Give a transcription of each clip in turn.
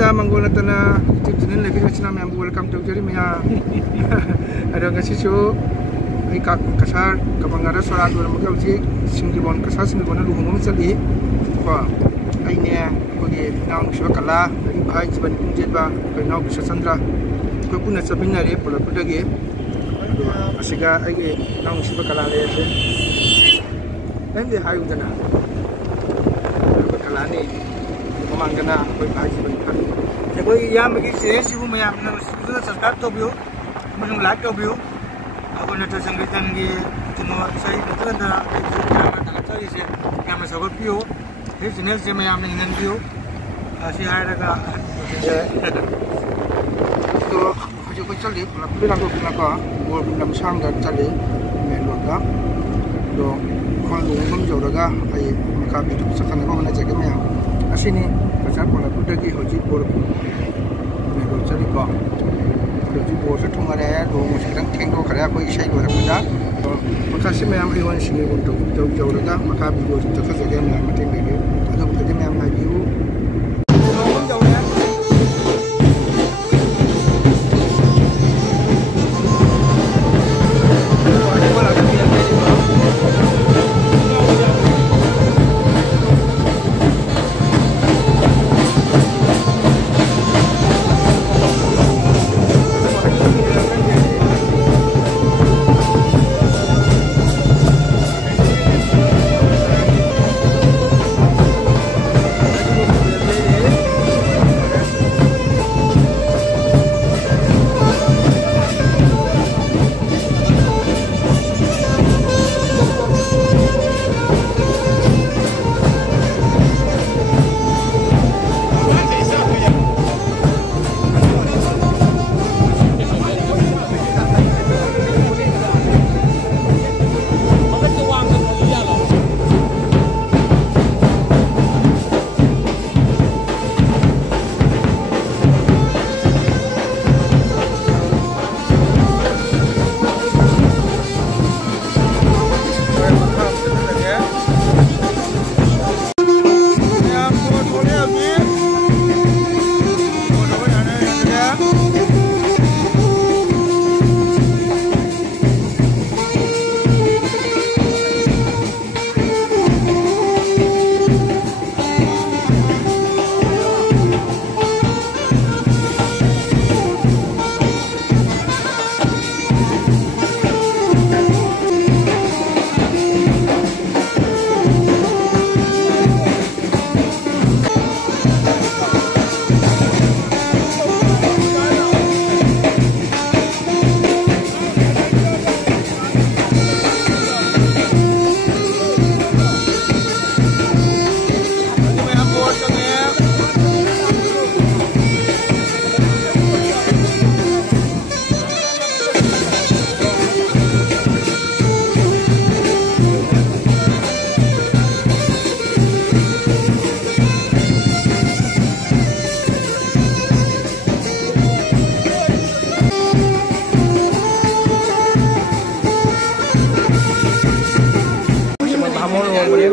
Ida manggol natana tibjinin lagi macam yang welcome to jadi maya ada ngasih show ai kasar kabangara sorat dulu maka uji singgibon kasar singgibon lu ngomong sekali apa ai ne bagi naung syakala ai bahai jiban kunjet ba kai naung bisa sandra ko puna sabinare pola pudage asiga ai naung syakala le se nanti hai udana kala ni Mangkana, koi baji banyak. Jadi yang bagi saya sih pun macam mana sudah subscribe tu view, macam like tu view. Aku nanti sanggutan di channel saya nanti ada channel saya sih yang masih aku view. Ini channel saya macam ni dengan view. Asyik ada kan. Tu kerja kerja ni, kalau pilih lagu boleh dalam sanggar cari melodi. Tu kalau ngomong jauh dah, ay kami tu sekarang ni mana jaga macam. Asini pasal pola pudagi hoji bor ni do cari ko hoji bor se thunga re do mo sekarang tengko khara ko isai do rapuja makasi mayam iwan sini untuk jauh daga maka video tu saja mayam mati bege ada jadi mayam lagi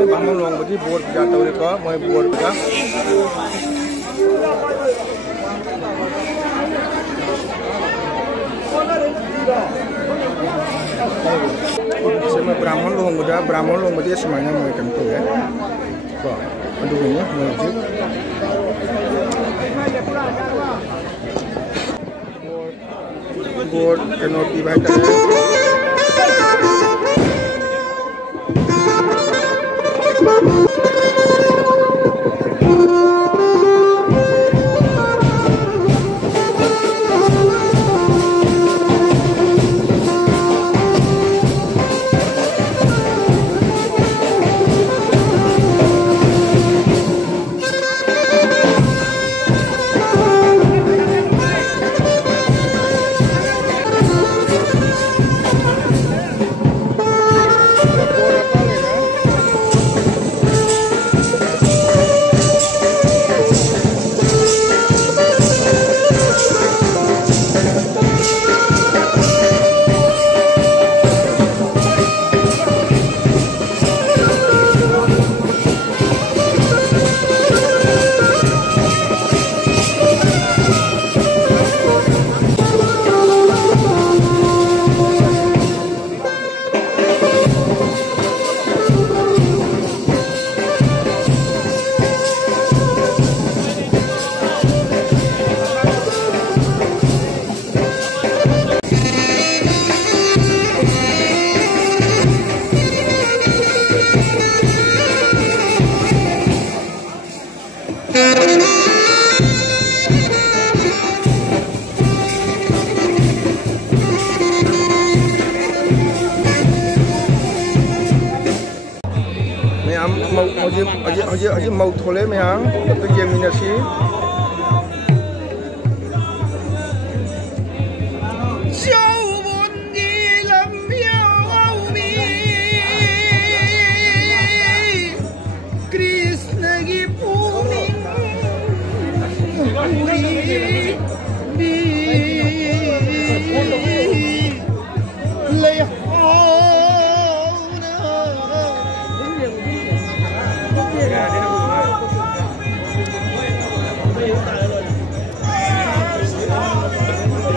bangun luang budi board jatuh ni kau, mau board kan? Semua Brahmon luang budi semuanya mau tentu ya. Kau, aduh ini mau je. Board kena dibaca. Hajim mau thole mehang to yeminasi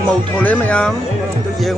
màu thô lê mày am tự nhiên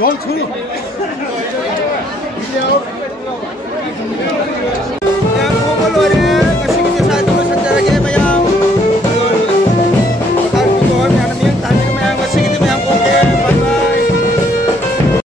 Gold too.